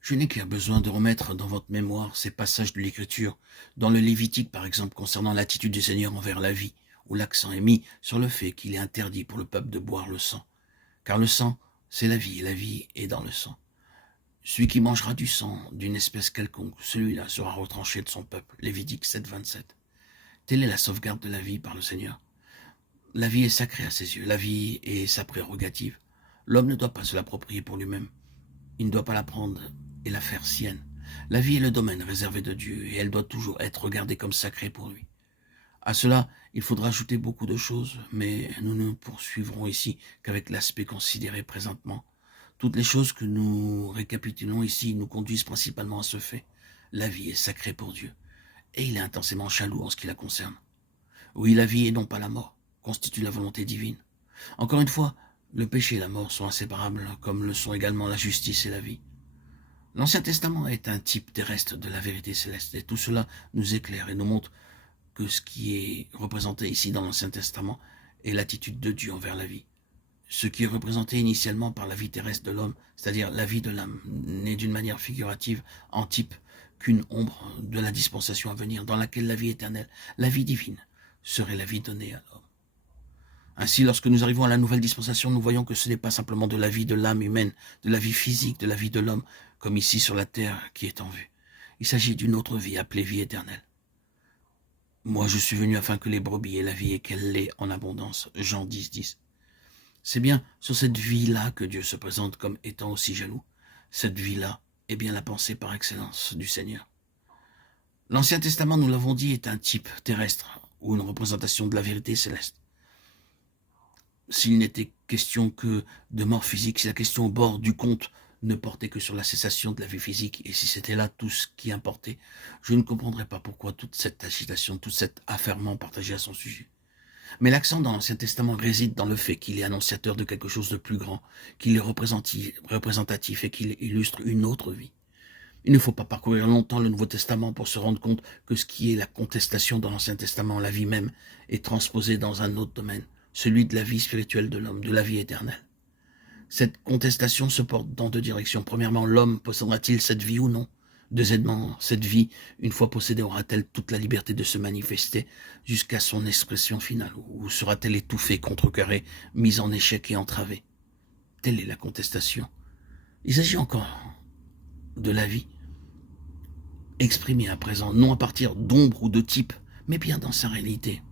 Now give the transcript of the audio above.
Je n'ai qu'un besoin de remettre dans votre mémoire ces passages de l'Écriture, dans le Lévitique par exemple, concernant l'attitude du Seigneur envers la vie, où l'accent est mis sur le fait qu'il est interdit pour le peuple de boire le sang. Car le sang, c'est la vie, et la vie est dans le sang. Celui qui mangera du sang d'une espèce quelconque, celui-là sera retranché de son peuple. Lévitique 7, 27. Telle est la sauvegarde de la vie par le Seigneur. La vie est sacrée à ses yeux, la vie est sa prérogative. L'homme ne doit pas se l'approprier pour lui-même. Il ne doit pas la prendre et la faire sienne. La vie est le domaine réservé de Dieu et elle doit toujours être regardée comme sacrée pour lui. À cela, il faudra ajouter beaucoup de choses, mais nous ne poursuivrons ici qu'avec l'aspect considéré présentement. Toutes les choses que nous récapitulons ici nous conduisent principalement à ce fait. La vie est sacrée pour Dieu, et il est intensément jaloux en ce qui la concerne. Oui, la vie et non pas la mort constitue la volonté divine. Encore une fois, le péché et la mort sont inséparables, comme le sont également la justice et la vie. L'Ancien Testament est un type terrestre de la vérité céleste, et tout cela nous éclaire et nous montre que ce qui est représenté ici dans l'Ancien Testament est l'attitude de Dieu envers la vie. Ce qui est représenté initialement par la vie terrestre de l'homme, c'est-à-dire la vie de l'âme, n'est d'une manière figurative en type qu'une ombre de la dispensation à venir, dans laquelle la vie éternelle, la vie divine, serait la vie donnée à l'homme. Ainsi, lorsque nous arrivons à la nouvelle dispensation, nous voyons que ce n'est pas simplement de la vie de l'âme humaine, de la vie physique, de la vie de l'homme, comme ici sur la terre, qui est en vue. Il s'agit d'une autre vie appelée vie éternelle. Moi, je suis venu afin que les brebis aient la vie et qu'elle l'ait en abondance. Jean 10, 10. C'est bien sur cette vie-là que Dieu se présente comme étant aussi jaloux. Cette vie-là est bien la pensée par excellence du Seigneur. L'Ancien Testament, nous l'avons dit, est un type terrestre ou une représentation de la vérité céleste. S'il n'était question que de mort physique, si la question au bord du compte ne portait que sur la cessation de la vie physique, et si c'était là tout ce qui importait, je ne comprendrais pas pourquoi toute cette agitation, tout cet affairement partagé à son sujet. Mais l'accent dans l'Ancien Testament réside dans le fait qu'il est annonciateur de quelque chose de plus grand, qu'il est représentatif et qu'il illustre une autre vie. Il ne faut pas parcourir longtemps le Nouveau Testament pour se rendre compte que ce qui est la contestation dans l'Ancien Testament, la vie même, est transposée dans un autre domaine, celui de la vie spirituelle de l'homme, de la vie éternelle. Cette contestation se porte dans deux directions. Premièrement, l'homme possédera-t-il cette vie ou non? Deuxièmement, cette vie, une fois possédée, aura-t-elle toute la liberté de se manifester jusqu'à son expression finale? Ou sera-t-elle étouffée, contrecarrée, mise en échec et entravée? Telle est la contestation. Il s'agit encore de la vie, exprimée à présent, non à partir d'ombre ou de type, mais bien dans sa réalité.